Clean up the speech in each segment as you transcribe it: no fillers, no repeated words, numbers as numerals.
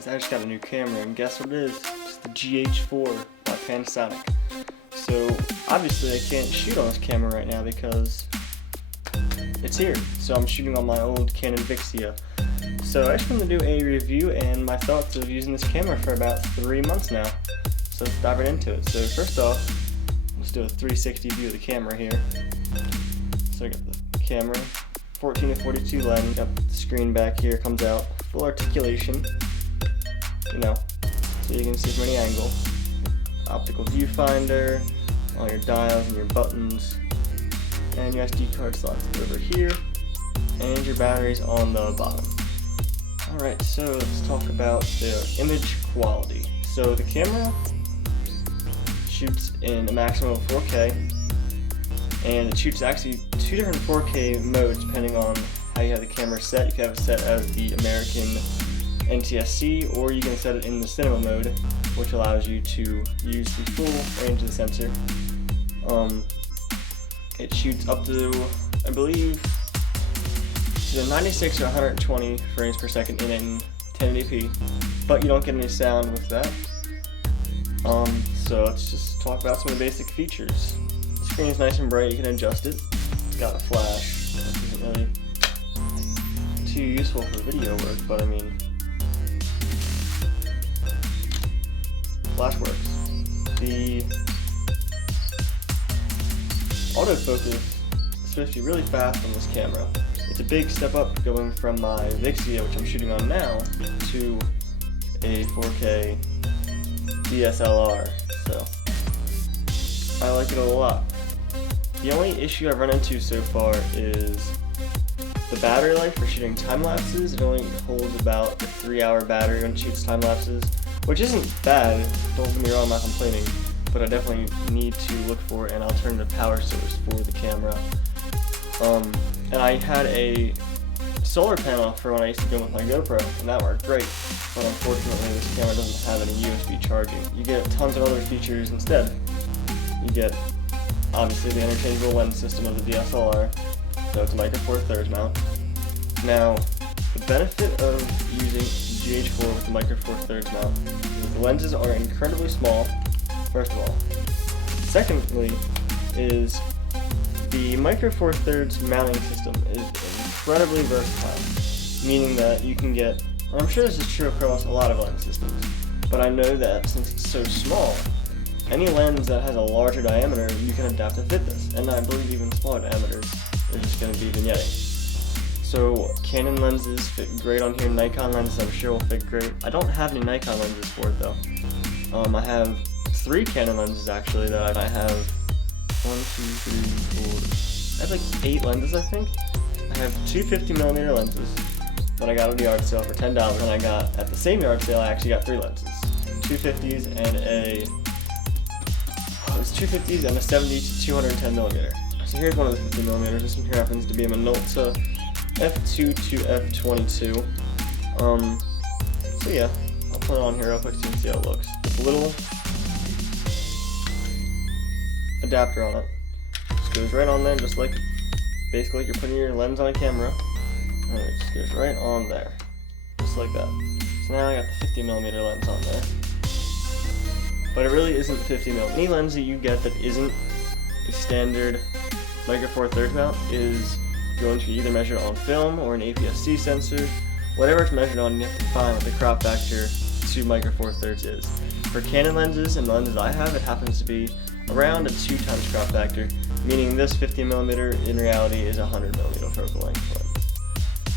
guys, I just got a new camera, and guess what it is? It's the GH4 by Panasonic. So obviously I can't shoot on this camera right now because it's here. So I'm shooting on my old Canon Vixia. So I just wanted to do a review and my thoughts of using this camera for about 3 months now. So let's dive right into it. So first off, let's do a 360 view of the camera here. So I got the camera, 14 to 42 lens, got the screen back here, comes out, full articulation, so you can see from any angle. Optical viewfinder, all your dials and your buttons, and your SD card slots over here, and your batteries on the bottom. Alright, so let's talk about the image quality. So the camera shoots in a maximum of 4K, and it shoots actually 2 different 4K modes depending on how you have the camera set. You can have it set as the American NTSC, or you can set it in the cinema mode, which allows you to use the full range of the sensor. It shoots up to, I believe, either 96 or 120 frames per second in 1080p, but you don't get any sound with that. So let's just talk about some of the basic features. The screen is nice and bright, you can adjust it. It's got a flash, which isn't really too useful for video work, but I mean, flash works. The autofocus is supposed to be really fast on this camera. It's a big step up going from my Vixia, which I'm shooting on now, to a 4K DSLR, so I like it a lot. The only issue I've run into so far is the battery life for shooting time lapses. It only holds about a 3-hour battery when it shoots time lapses, which isn't bad, don't get me wrong, I'm not complaining, but I definitely need to look for an alternative power source for the camera. And I had a solar panel for when I used to go with my GoPro, and that worked great, but unfortunately this camera doesn't have any USB charging. You get tons of other features instead. You get, obviously, the interchangeable lens system of the DSLR, so it's a micro four thirds mount. Now, the benefit of using GH4 with the micro four thirds mount is the lenses are incredibly small, first of all. Secondly, is the micro four thirds mounting system is incredibly versatile, meaning that you can get, and I'm sure this is true across a lot of lens systems, but I know that since it's so small, any lens that has a larger diameter you can adapt to fit this, and I believe even smaller diameters are just going to be vignetting. So Canon lenses fit great on here, Nikon lenses I'm sure will fit great. I don't have any Nikon lenses for it though. I have 3 Canon lenses actually that I have 1, 2, 3, 4, I have like 8 lenses I think. I have 2 50mm lenses that I got at the yard sale for $10, and I got, at the same yard sale, I actually got 3 lenses. 2 50s and it was 2 50s and a 70 to 210mm. So here's one of the 50mm, this one here happens to be a Minolta f2 to f22. So yeah, I'll put it on here real quick so you can see how it looks. It's a little adapter on it. Just goes right on there, just like basically like you're putting your lens on a camera, and it just goes right on there, just like that. So now I got the 50mm lens on there, but it really isn't 50mm. Any lens that you get that isn't a standard micro four thirds mount is going to be either measured on film or an APS-C sensor. Whatever it's measured on, you have to find what the crop factor to micro four thirds is. For Canon lenses and the lenses I have, it happens to be around a 2 times crop factor, meaning this 50mm in reality is a 100mm focal length lens.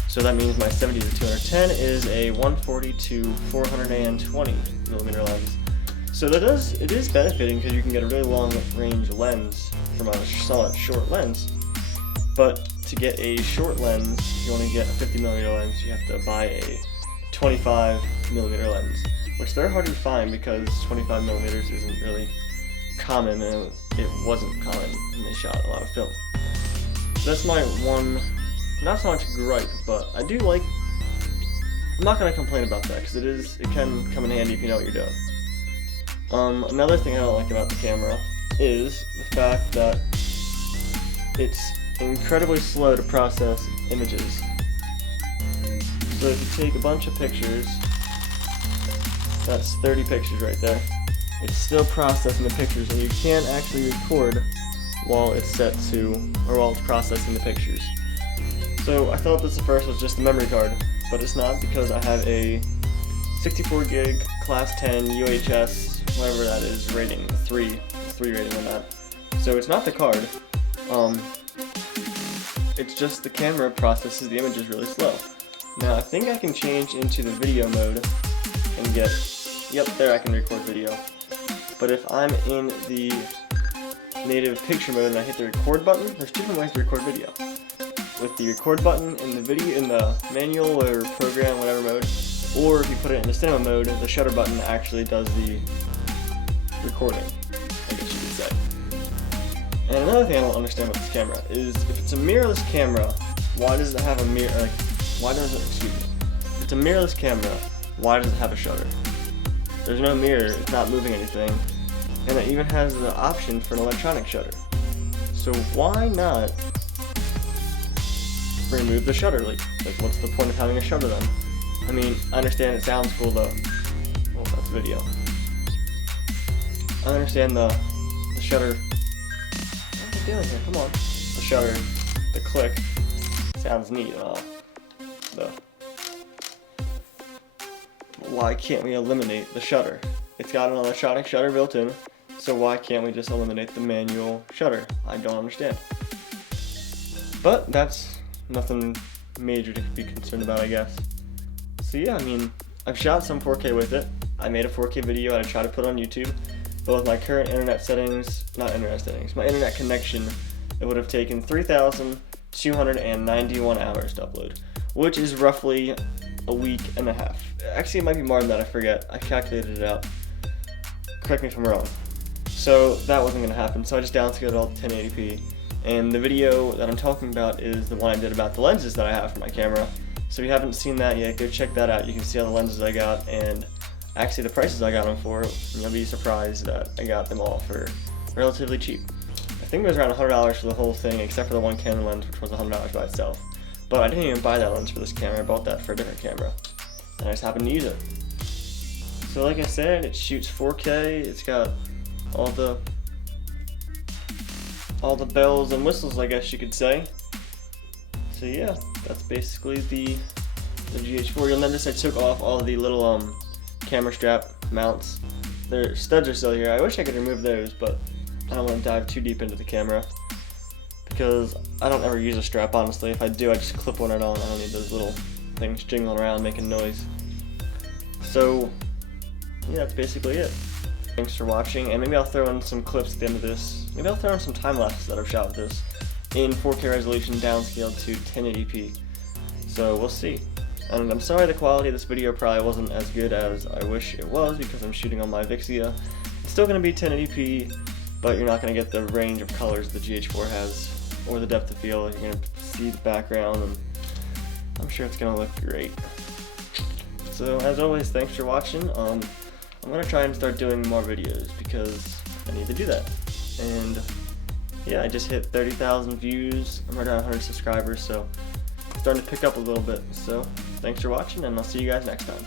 So that means my 70 to 210 is a 140 to 420mm lens. So it is benefiting because you can get a really long range lens from a solid short lens, but to get a short lens, you only get a 50mm lens, you have to buy a 25mm lens, which they're hard to find because 25mm isn't really common, and it wasn't common when they shot a lot of film. So that's my one, not so much gripe, but I do like, I'm not going to complain about that because it can come in handy if you know what you're doing. Another thing I don't like about the camera is the fact that it's incredibly slow to process images. So if you take a bunch of pictures That's 30 pictures right there. It's still processing the pictures, and you can't actually record while it's set to, or while it's processing the pictures. So I thought this at first was just the memory card, but it's not, because I have a 64 gig class 10 UHS, whatever that is, rating, 3 rating on that. So it's not the card. It's just the camera processes the images really slow. Now I think I can change into the video mode and get, yep, there I can record video. But if I'm in the native picture mode and I hit the record button, there's two different ways to record video. With the record button in the video, in the manual or program, whatever mode, or if you put it in the cinema mode, the shutter button actually does the recording, I guess you could say. And another thing I don't understand about this camera is, if it's a mirrorless camera, why does it have a mirror, like, why does it, excuse me, if it's a mirrorless camera, why does it have a shutter? There's no mirror, it's not moving anything, and it even has the option for an electronic shutter. So why not remove the shutter? Like what's the point of having a shutter then? I mean, I understand it sounds cool though. Well, that's video. I understand the shutter. What am I doing here? Come on. The shutter, the click, sounds neat and all. Though. Why can't we eliminate the shutter? It's got an electronic shutter built in, so why can't we just eliminate the manual shutter? I don't understand. But that's nothing major to be concerned about, I guess. So yeah, I mean, I've shot some 4K with it. I made a 4K video and I tried to put it on YouTube, but with my current internet settings, not internet settings, my internet connection, it would have taken 3,291 hours to upload, which is roughly a week and a half. Actually, it might be more than that, I forget. I calculated it out. Correct me if I'm wrong. So that wasn't going to happen, so I just downscaled all to 1080p. And the video that I'm talking about is the one I did about the lenses that I have for my camera. So if you haven't seen that yet, go check that out. You can see all the lenses I got, and actually the prices I got them for. You'll be surprised that I got them all for relatively cheap. I think it was around $100 for the whole thing, except for the one Canon lens, which was $100 by itself. But I didn't even buy that lens for this camera. I bought that for a different camera, and I just happened to use it. So like I said, it shoots 4K. It's got all the bells and whistles, I guess you could say. So yeah, that's basically the GH4. You'll notice I took off all the little camera strap mounts. Their studs are still here. I wish I could remove those, but I don't want to dive too deep into the camera because I don't ever use a strap, honestly. If I do, I just clip one on. I don't need those little things jingling around making noise. So yeah, that's basically it. Thanks for watching, and maybe I'll throw in some clips at the end of this. Maybe I'll throw in some time lapses that I've shot with this in 4K resolution, downscaled to 1080p. So we'll see. And I'm sorry the quality of this video probably wasn't as good as I wish it was, because I'm shooting on my Vixia. It's still going to be 1080p, but you're not going to get the range of colors the GH4 has, or the depth of field. You're going to see the background, and I'm sure it's going to look great. So as always, thanks for watching. I'm going to try and start doing more videos because I need to do that. And yeah, I just hit 30,000 views. I'm right around 100 subscribers, so it's starting to pick up a little bit. So thanks for watching, and I'll see you guys next time.